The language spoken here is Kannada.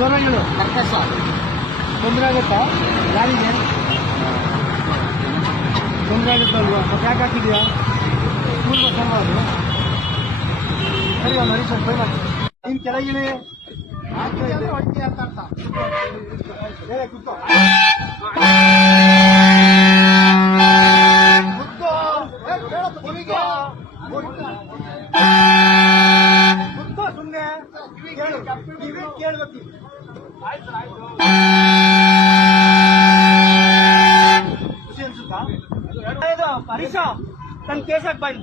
ಜ್ವರ ಹೇಳು. ಕರ್ಕಶ ತೊಂದರೆ ಆಗುತ್ತಾ ಯಾರಿಗೆ? ತೊಂದರೆ ಆಗುತ್ತಲ್ವಾ? ಮತ್ತೆ ಯಾಕೆ ಹಾಕಿದ್ಯಾ? ಸ್ಕೂಲ್ ಬಸ್ ಅಲ್ವಾ ಅದು? ಸರಿ ಒಂದು ನಿಮಿಷ ಫೈನ್ ಹಾಕಿ. ನೀನು ಕೆಳಗಿಳಿ. ಹೊಟ್ಟೆ ಅಂತ ಅರ್ಥ. ಕೂತ್ಕೋ. ಕುತ್ಕೋ ಸುಮ್ಮನೆ ನೀವೇ ಕೇಳ್ಬೇಕು. ಖುಷಿ ಅನ್ಸುತ್ತಾ? ಹರೀಶ ತನ್ನ ಕೇಸಕ್ಕೆ ಬಾಯ್.